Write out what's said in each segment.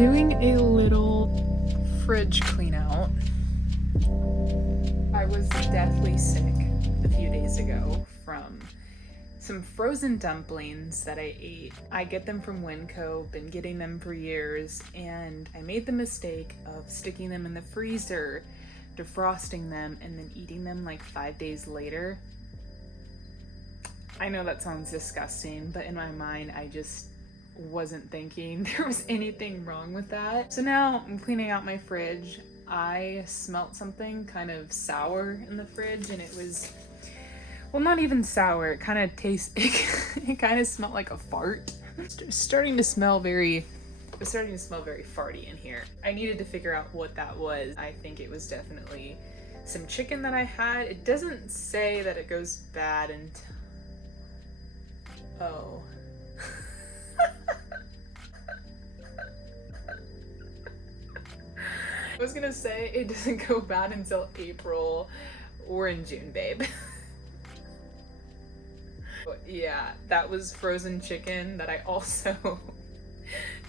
doing a little fridge clean out. I was deathly sick a few days ago from some frozen dumplings that I ate. I get them from Winco, been getting them for years, and I made the mistake of sticking them in the freezer, defrosting them, and then eating them like 5 days later. I know that sounds disgusting, but in my mind, I just wasn't thinking there was anything wrong with that. So now I'm cleaning out my fridge. I smelt something kind of sour in the fridge, and it was, well, not even sour. It kind of tastes, it kind of smelled like a fart. It was starting to smell very farty in here. I needed to figure out what that was. I think it was definitely some chicken that I had. It doesn't say that it goes bad until, oh. I was gonna say it doesn't go bad until April or in June, babe. Yeah, that was frozen chicken that I also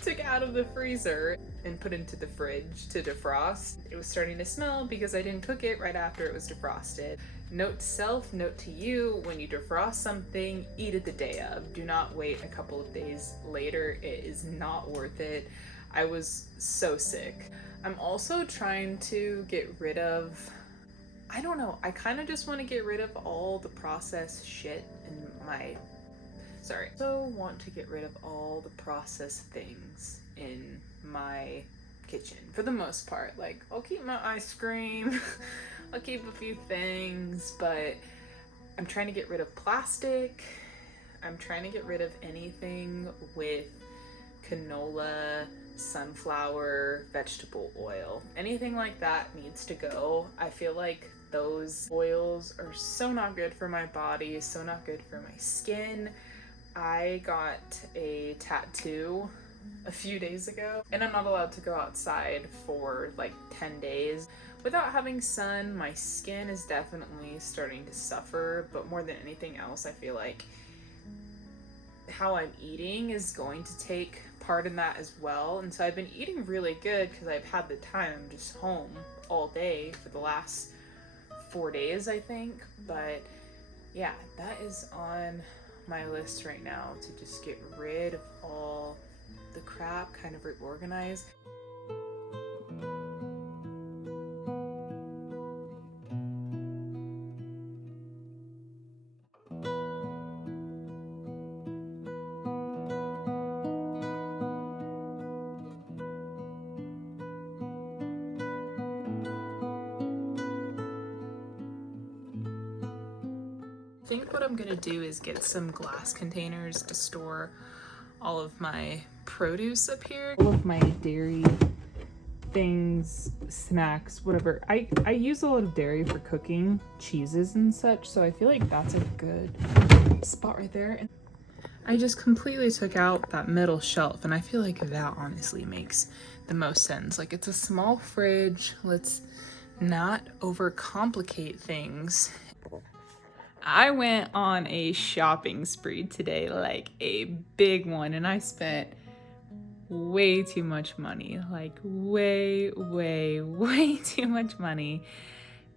took out of the freezer and put into the fridge to defrost. It was starting to smell because I didn't cook it right after it was defrosted. Note to self, note to you, when you defrost something, eat it the day of. Do not wait a couple of days later. It is not worth it. I was so sick. I'm also trying to get rid of, I don't know, I kind of just want to get rid of all the processed shit in my, want to get rid of all the processed things in my kitchen for the most part. Like, I'll keep my ice cream, I'll keep a few things, but I'm trying to get rid of plastic. I'm trying to get rid of anything with canola, sunflower, vegetable oil. Anything like that needs to go. I feel like those oils are so not good for my body, so not good for my skin. I got a tattoo a few days ago, and I'm not allowed to go outside for like 10 days. Without having sun, my skin is definitely starting to suffer, but more than anything else, I feel like how I'm eating is going to take part in that as well. And so I've been eating really good because I've had the time. I'm just home all day for the last 4 days, I think. But yeah, that is on my list right now, to just get rid of all the crap, kind of reorganize. I think what I'm gonna do is get some glass containers to store all of my produce up here. All of my dairy things, snacks, whatever. I use a lot of dairy for cooking, cheeses and such, so I feel like that's a good spot right there. I just completely took out that middle shelf, and I feel like that honestly makes the most sense. Like, it's a small fridge, let's not overcomplicate things. I went on a shopping spree today, like a big one, and I spent way too much money, like way too much money.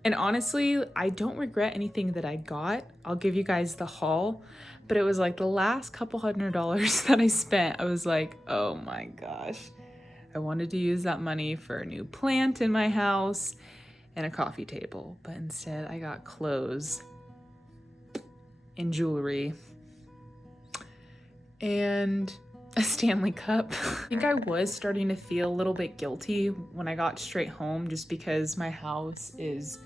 And honestly, I don't regret anything that I got. I'll give you guys the haul, but it was like the last couple $100 that I spent, I was like, oh my gosh, I wanted to use that money for a new plant in my house and a coffee table, but instead I got clothes and jewelry and a Stanley Cup. I think I was starting to feel a little bit guilty when I got straight home, just because my house is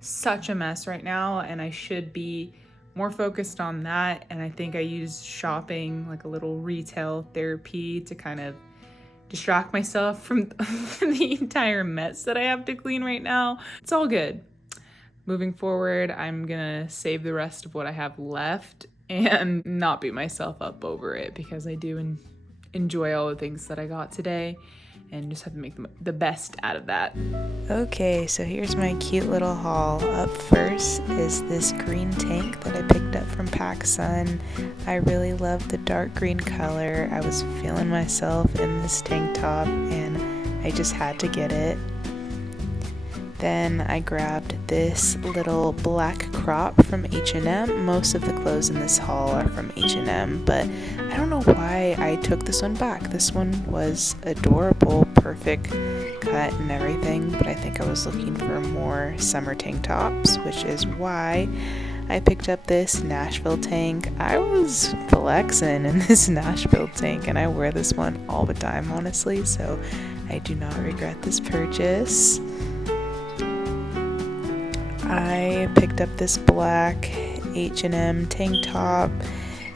such a mess right now and I should be more focused on that. And I think I used shopping like a little retail therapy to kind of distract myself from the entire mess that I have to clean right now. It's all good. Moving forward, I'm gonna save the rest of what I have left and not beat myself up over it, because I do enjoy all the things that I got today and just have to make the best out of that. Okay, so here's my cute little haul. Up first is this green tank that I picked up from PacSun. I really love the dark green color. I was feeling myself in this tank top and I just had to get it. Then I grabbed this little black crop from H&M. Most of the clothes in this haul are from H&M, but I don't know why I took this one back. This one was adorable, perfect cut and everything, but I think I was looking for more summer tank tops, which is why I picked up this Nashville tank. I was flexing in this Nashville tank, and I wear this one all the time, honestly, so I do not regret this purchase. I picked up this black H&M tank top.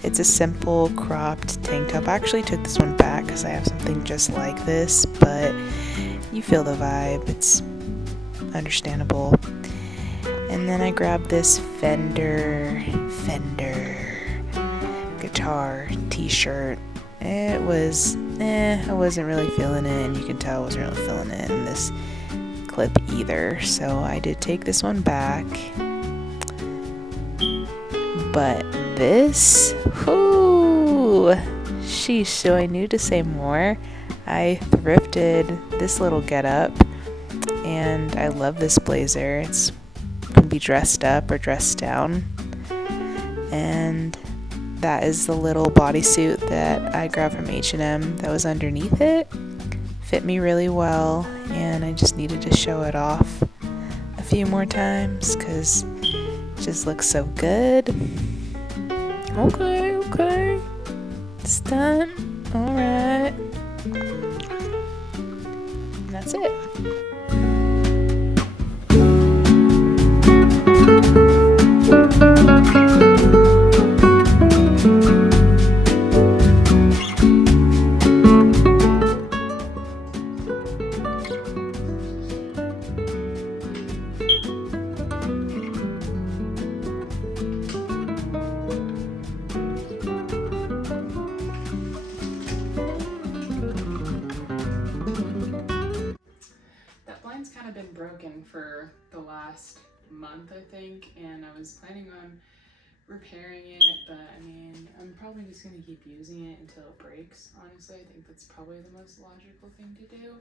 It's a simple cropped tank top. I actually took this one back because I have something just like this, but you feel the vibe. It's understandable. And then I grabbed this Fender guitar t-shirt. It was, I wasn't really feeling it, and you can tell I wasn't really feeling it in this clip either, so I did take this one back. But this, whoo, sheesh, so I knew to say more. I thrifted this little getup, and I love this blazer. It's can be dressed up or dressed down, and that is the little bodysuit that I grabbed from H&M that was underneath it. Fit me really well, and I just needed to show it off a few more times because it just looks so good. Okay, it's done. Alright, that's it. Kind of been broken for the last month, I think, and I was planning on repairing it, but I mean, I'm probably just gonna keep using it until it breaks. Honestly, I think that's probably the most logical thing to do.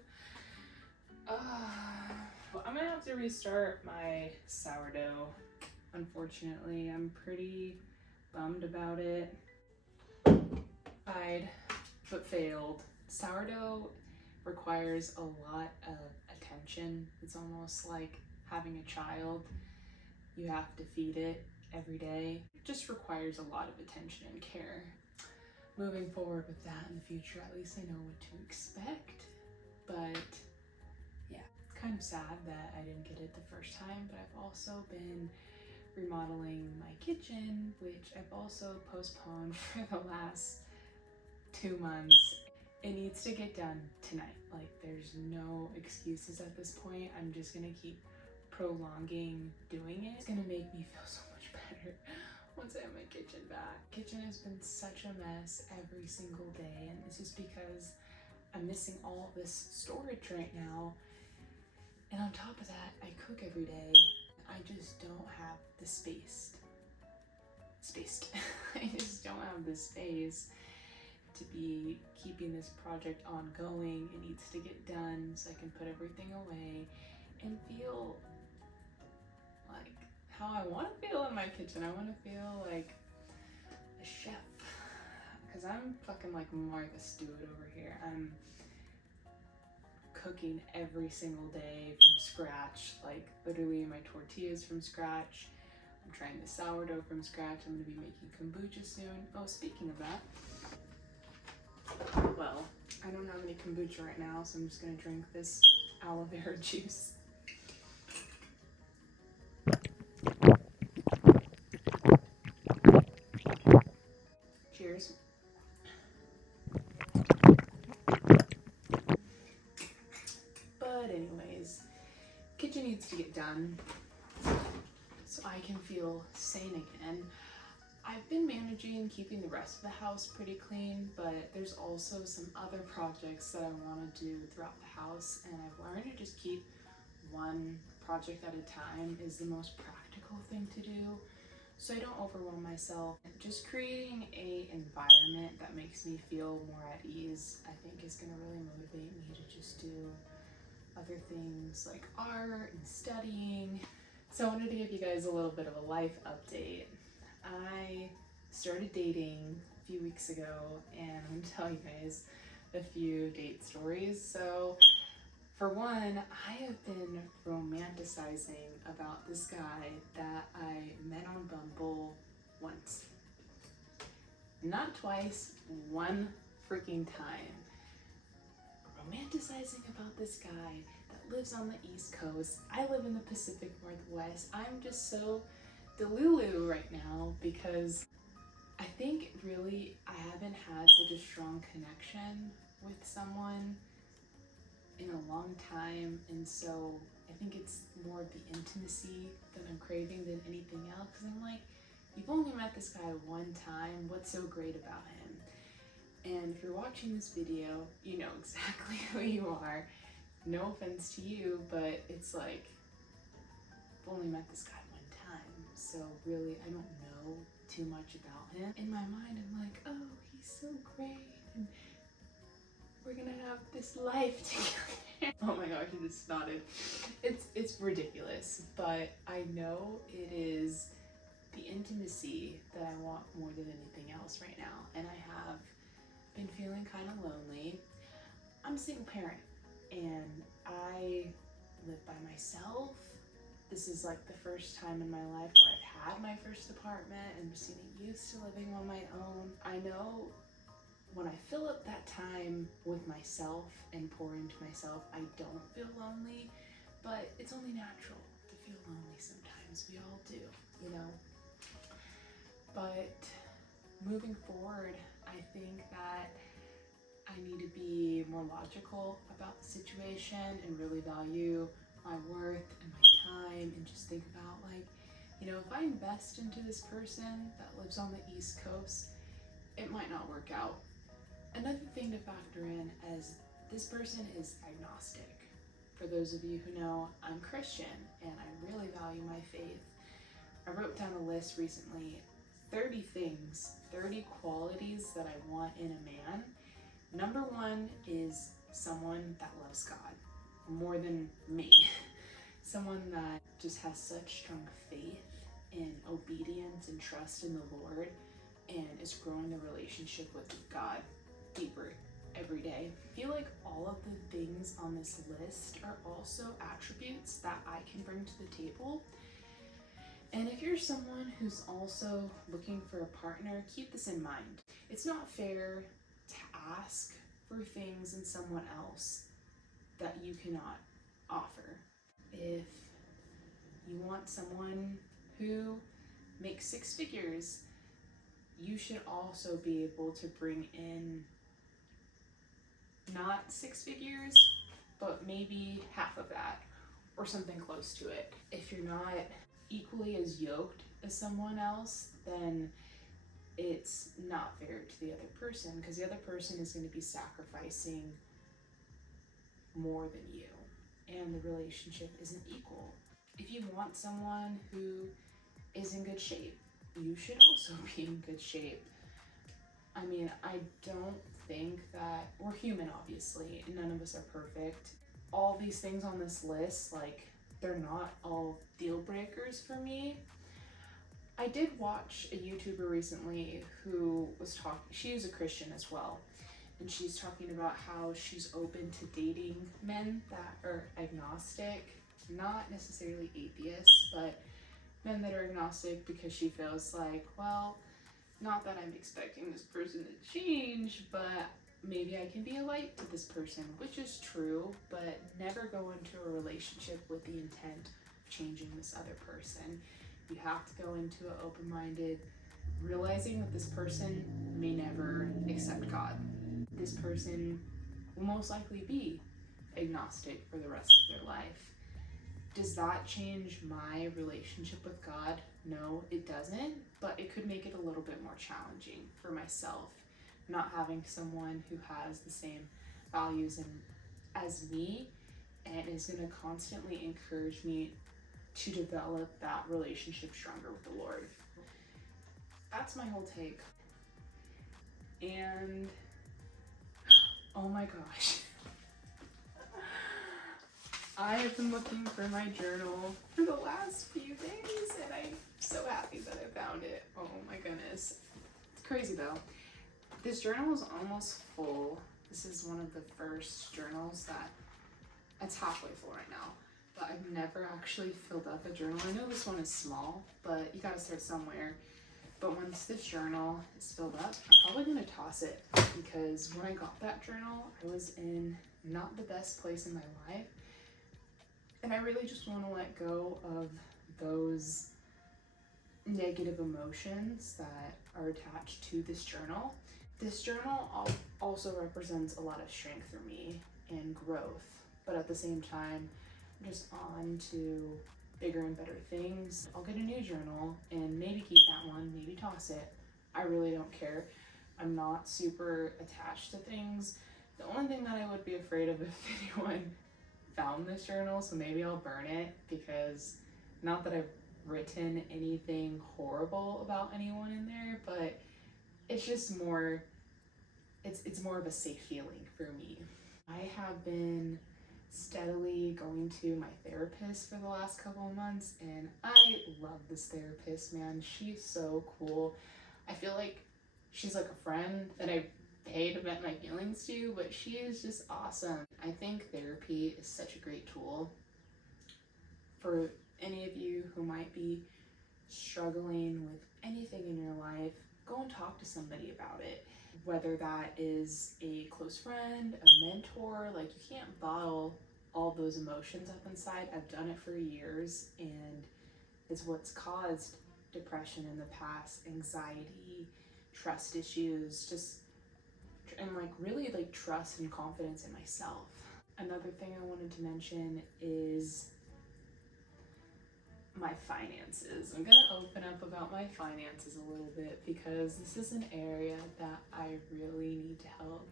I'm gonna have to restart my sourdough. Unfortunately, I'm pretty bummed about it. Tried, but failed. Sourdough requires a lot of attention. It's almost like having a child. You have to feed it every day. It just requires a lot of attention and care. Moving forward with that in the future, at least I know what to expect. But yeah, kind of sad that I didn't get it the first time, but I've also been remodeling my kitchen, which I've also postponed for the last 2 months. It needs to get done tonight. Like, there's no excuses at this point. I'm just gonna keep prolonging doing it. It's gonna make me feel so much better once I have my kitchen back. Kitchen has been such a mess every single day, and it's just because I'm missing all this storage right now. And on top of that, I cook every day. I just don't have the space. I just don't have the space to be keeping this project ongoing. It needs to get done so I can put everything away and feel like how I want to feel in my kitchen. I want to feel like a chef, because I'm fucking like Martha Stewart over here. I'm cooking every single day from scratch, like literally my tortillas from scratch. I'm trying the sourdough from scratch. I'm going to be making kombucha soon. Oh, speaking of that, well, I don't have any kombucha right now, so I'm just gonna drink this aloe vera juice. Cheers. But anyways, kitchen needs to get done so I can feel sane again. I've been managing keeping the rest of the house pretty clean, but there's also some other projects that I want to do throughout the house, and I've learned to just keep one project at a time is the most practical thing to do. so I don't overwhelm myself. Just creating a environment that makes me feel more at ease, I think, is going to really motivate me to just do other things like art and studying. So I wanted to give you guys a little bit of a life update. I started dating a few weeks ago, and I'm going to tell you guys a few date stories. So for one, I have been romanticizing about this guy that I met on Bumble once. Not twice, one freaking time. Romanticizing about this guy that lives on the East Coast. I live in the Pacific Northwest. I'm just so delulu right now because I think really I haven't had such a strong connection with someone in a long time, and so I think it's more of the intimacy that I'm craving than anything else, because I'm like, you've only met this guy one time, what's so great about him? And if you're watching this video, you know exactly who you are. No offense to you, but it's like, I've only met this guy one time, so really I don't know too much about him. In my mind, I'm like, oh, he's so great, and we're gonna have this life together. Oh my gosh, he just nodded. It's ridiculous, but I know it is the intimacy that I want more than anything else right now, and I have been feeling kind of lonely. I'm a single parent, and I live by myself. This is like the first time in my life where I've had my first apartment and just getting used to living on my own. I know when I fill up that time with myself and pour into myself, I don't feel lonely, but it's only natural to feel lonely sometimes. We all do, you know? But moving forward, I think that I need to be more logical about the situation and really value my worth and my time, and just think about, like, you know, if I invest into this person that lives on the East Coast, it might not work out. Another thing to factor in is this person is agnostic. For those of you who know, I'm Christian and I really value my faith. I wrote down a list recently, 30 things, 30 qualities that I want in a man. Number one is someone that loves God more than me. Someone that just has such strong faith and obedience and trust in the Lord, and is growing the relationship with God deeper every day. I feel like all of the things on this list are also attributes that I can bring to the table. And if you're someone who's also looking for a partner, keep this in mind. It's not fair to ask for things in someone else that you cannot offer. If you want someone who makes 6 figures, you should also be able to bring in not 6 figures, but maybe half of that or something close to it. If you're not equally as yoked as someone else, then it's not fair to the other person, because the other person is going to be sacrificing more than you, and the relationship isn't equal. If you want someone who is in good shape, you should also be in good shape. I mean, I don't think that we're human, obviously, none of us are perfect. All these things on this list, like, they're not all deal breakers for me. I did watch a YouTuber recently who was talking, she is a Christian as well, and she's talking about how she's open to dating men that are agnostic, not necessarily atheists, but men that are agnostic, because she feels like, well, not that I'm expecting this person to change, but maybe I can be a light to this person, which is true, but never go into a relationship with the intent of changing this other person. You have to go into it open-minded, realizing that this person may never accept God. This person will most likely be agnostic for the rest of their life. Does that change my relationship with God? No, it doesn't, but it could make it a little bit more challenging for myself, not having someone who has the same values as me and is going to constantly encourage me to develop that relationship stronger with the Lord. that's my whole take. And oh my gosh. I have been looking for my journal for the last few days and I'm so happy that I found it. Oh my goodness. It's crazy though. This journal is almost full. This is one of the first journals that it's halfway full right now, but I've never actually filled up a journal. I know this one is small, but you gotta start somewhere. But once this journal is filled up, I'm probably gonna toss it because when I got that journal, I was in not the best place in my life. And I really just want to let go of those negative emotions that are attached to this journal. This journal also represents a lot of strength for me and growth, but at the same time, I'm just on to bigger and better things. I'll get a new journal and maybe keep that one, maybe toss it. I really don't care. I'm not super attached to things. The only thing that I would be afraid of if anyone found this journal, so maybe I'll burn it, because not that I've written anything horrible about anyone in there, but it's just more, it's more of a safe feeling for me. I have been steadily going to my therapist for the last couple of months and I love this therapist, man. She's so cool. I feel like she's like a friend that I pay to vent my feelings to, but she is just awesome. I think therapy is such a great tool for any of you who might be struggling with anything in your life. Go and talk to somebody about it, whether that is a close friend, a mentor. Like, you can't bottle all those emotions up inside. I've done it for years and it's what's caused depression in the past, anxiety, trust issues, just, and like really like trust and confidence in myself. Another thing I wanted to mention is my finances. I'm gonna open up about my finances a little bit because this is an area that I really need to help,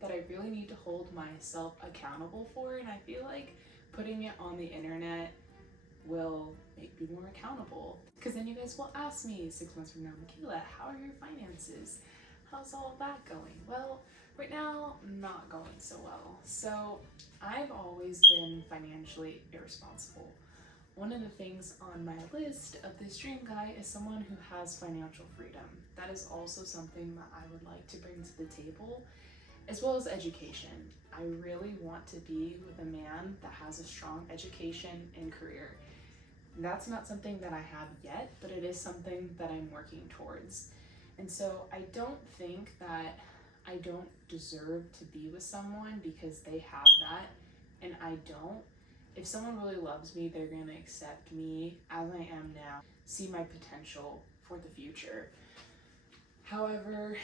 that I really need to hold myself accountable for, and I feel like putting it on the internet will make me more accountable. Because then you guys will ask me 6 months from now, Michaela, how are your finances? How's all of that going? Well, right now, not going so well. So I've always been financially irresponsible. One of the things on my list of this dream guy is someone who has financial freedom. That is also something that I would like to bring to the table, as well as education. I really want to be with a man that has a strong education and career. That's not something that I have yet, but it is something that I'm working towards. And so I don't think that I don't deserve to be with someone because they have that and I don't. If someone really loves me, they're gonna accept me as I am now, see my potential for the future. However,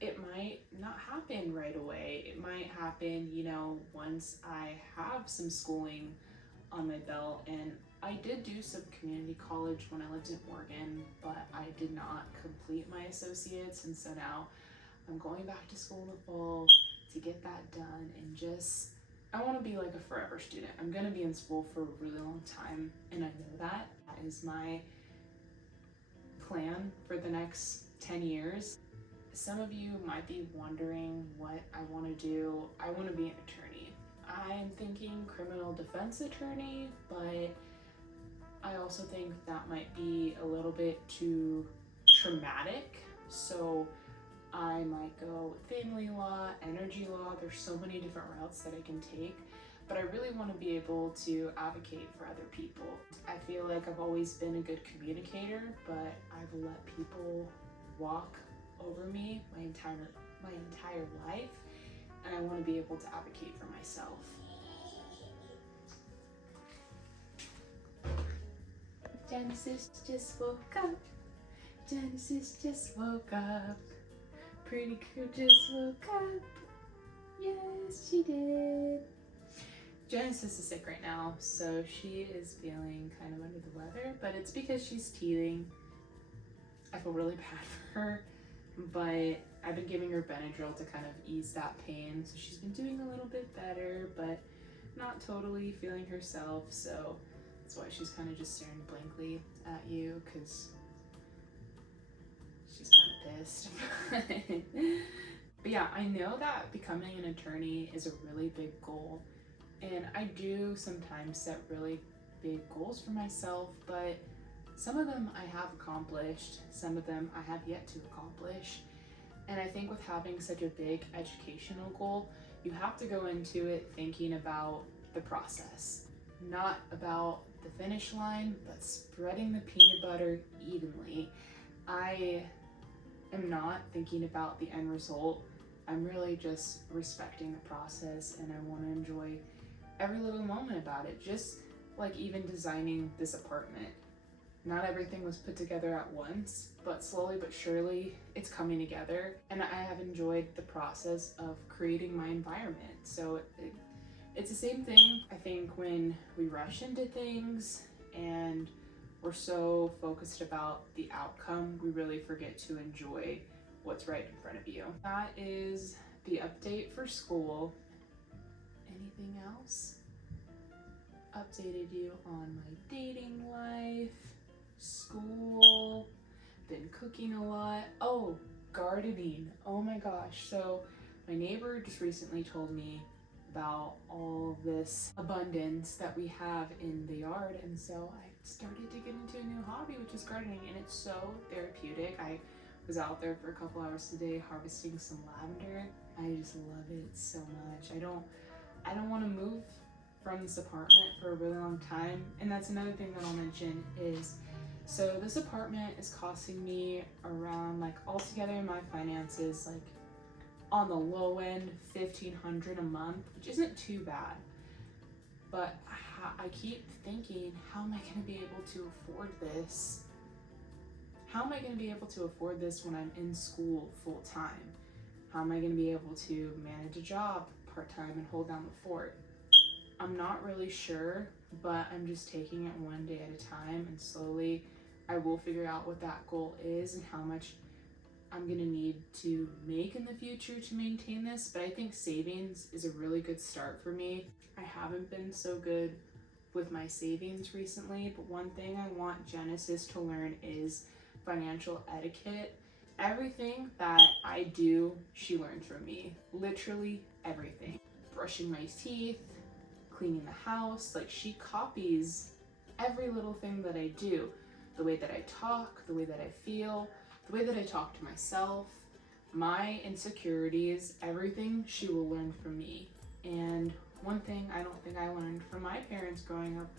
it might not happen right away. It might happen, once I have some schooling on my belt. And I did do some community college when I lived in Oregon, but I did not complete my associates. And so now I'm going back to school in the fall to get that done and just, I want to be like a forever student. I'm going to be in school for a really long time, and I know that. That is my plan for the next 10 years. Some of you might be wondering what I want to do. I want to be an attorney. I'm thinking criminal defense attorney, but I also think that might be a little bit too traumatic. So I might go with family law, energy law. There's so many different routes that I can take, but I really want to be able to advocate for other people. I feel like I've always been a good communicator, but I've let people walk over me my entire life, and I want to be able to advocate for myself. Genesis just woke up. Genesis just woke up. Pretty girl just woke up. Yes, she did. Genesis is sick right now, so she is feeling kind of under the weather, but it's because she's teething. I feel really bad for her, but I've been giving her Benadryl to kind of ease that pain, so she's been doing a little bit better, but not totally feeling herself, so that's why she's kind of just staring blankly at you, because therapist. But yeah, I know that becoming an attorney is a really big goal, and I do sometimes set really big goals for myself, but some of them I have accomplished, some of them I have yet to accomplish. And I think with having such a big educational goal, you have to go into it thinking about the process, not about the finish line, but spreading the peanut butter evenly. I am not thinking about the end result. I'm really just respecting the process, and I want to enjoy every little moment about it. Just like even designing this apartment. Not everything was put together at once, but slowly but surely it's coming together, and I have enjoyed the process of creating my environment. So it's the same thing, I think, when we rush into things and we're so focused about the outcome, we really forget to enjoy what's right in front of you. That is the update for school. Anything else? Updated you on my dating life, school, been cooking a lot. Oh, gardening. Oh my gosh. So my neighbor just recently told me about all this abundance that we have in the yard, and so I started to get into a new hobby, which is gardening, and it's so therapeutic. I was out there for a couple hours today harvesting some lavender. I just love it so much. I don't want to move from this apartment for a really long time, and that's another thing that I'll mention is, so this apartment is costing me around, like, altogether my finances, like on the low end, $1,500 a month, which isn't too bad. But I keep thinking, how am I going to be able to afford this? How am I going to be able to afford this when I'm in school full time? How am I going to be able to manage a job part time and hold down the fort? I'm not really sure, but I'm just taking it one day at a time, and slowly I will figure out what that goal is and how much I'm gonna need to make in the future to maintain this. But I think savings is a really good start for me. I haven't been so good with my savings recently, but one thing I want Genesis to learn is financial etiquette. Everything that I do, she learns from me. Literally everything. Brushing my teeth, cleaning the house, like, she copies every little thing that I do. The way that I talk, the way that I feel, the way that I talk to myself, my insecurities, everything she will learn from me. And one thing I don't think I learned from my parents growing up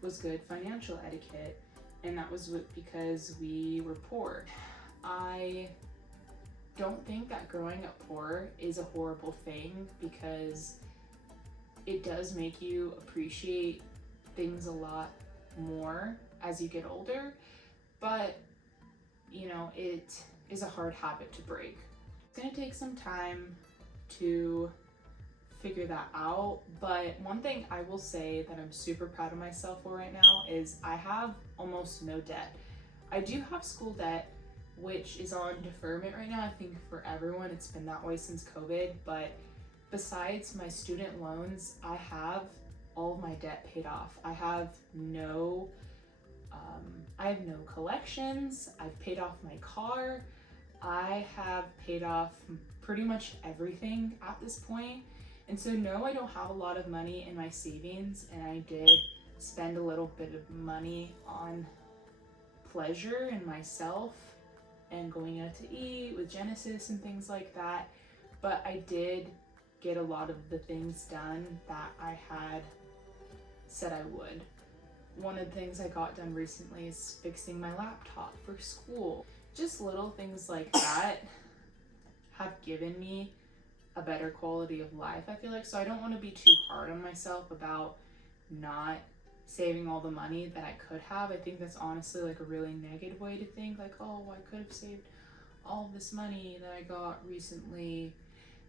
was good financial etiquette, and that was because we were poor. I don't think that growing up poor is a horrible thing, because it does make you appreciate things a lot more as you get older, but you know, it is a hard habit to break. It's gonna take some time to figure that out, but one thing I will say that I'm super proud of myself for right now is I have almost no debt. I do have school debt, which is on deferment right now. I think for everyone, it's been that way since COVID, but besides my student loans, I have all of my debt paid off. I have no collections. I've paid off my car. I have paid off pretty much everything at this point. And so no, I don't have a lot of money in my savings, and I did spend a little bit of money on pleasure and myself and going out to eat with Genesis and things like that. But I did get a lot of the things done that I had said I would. One of the things I got done recently is fixing my laptop for school. Just little things like that have given me a better quality of life, I feel like. So I don't want to be too hard on myself about not saving all the money that I could have. I think that's honestly like a really negative way to think, like, oh, I could have saved all of this money that I got recently,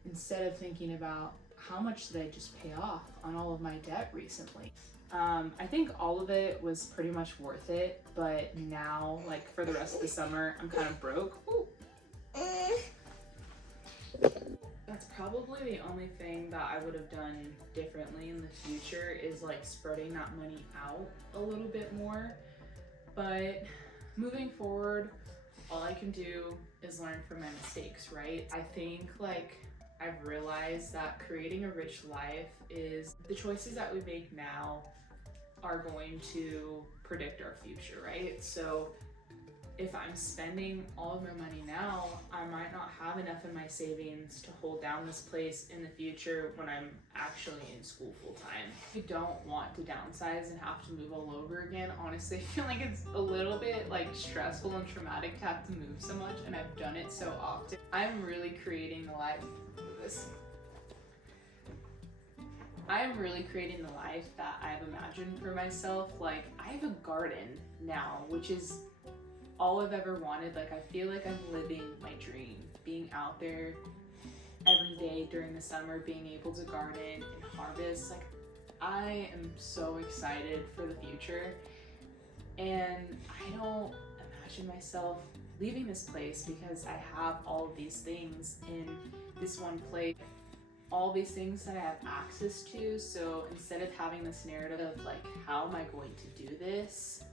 instead of thinking about how much did I just pay off on all of my debt recently. I think all of it was pretty much worth it, but now, like, for the rest of the summer, I'm kind of broke. Ooh. That's probably the only thing that I would have done differently in the future, is like spreading that money out a little bit more. But moving forward, all I can do is learn from my mistakes, right? I think like I've realized that creating a rich life is the choices that we make now are going to predict our future, right? So if I'm spending all of my money now, I might not have enough in my savings to hold down this place in the future when I'm actually in school full time. You don't want to downsize and have to move all over again. Honestly, I feel like it's a little bit like stressful and traumatic to have to move so much, and I've done it so often. I'm really creating the life that I've imagined for myself. Like, I have a garden now, which is all I've ever wanted. Like, I feel like I'm living my dream, being out there every day during the summer, being able to garden and harvest. Like, I am so excited for the future, and I don't imagine myself leaving this place because I have all of these things in this one place, all these things that I have access to. So instead of having this narrative of like, how am I going to do this,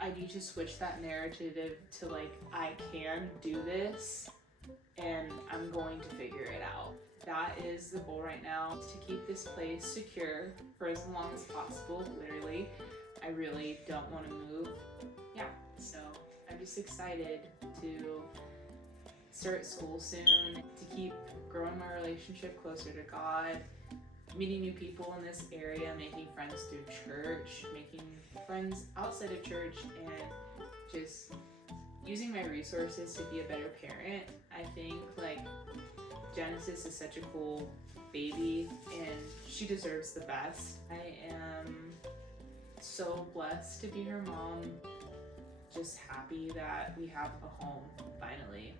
I need to switch that narrative to like, I can do this and I'm going to figure it out. That is the goal right now, is to keep this place secure for as long as possible, literally. I really don't want to move. Yeah, so I'm just excited to start school soon, to keep growing my relationship closer to God, meeting new people in this area, making friends through church, making friends outside of church, and just using my resources to be a better parent. I think like Genesis is such a cool baby and she deserves the best. I am so blessed to be her mom, just happy that we have a home finally.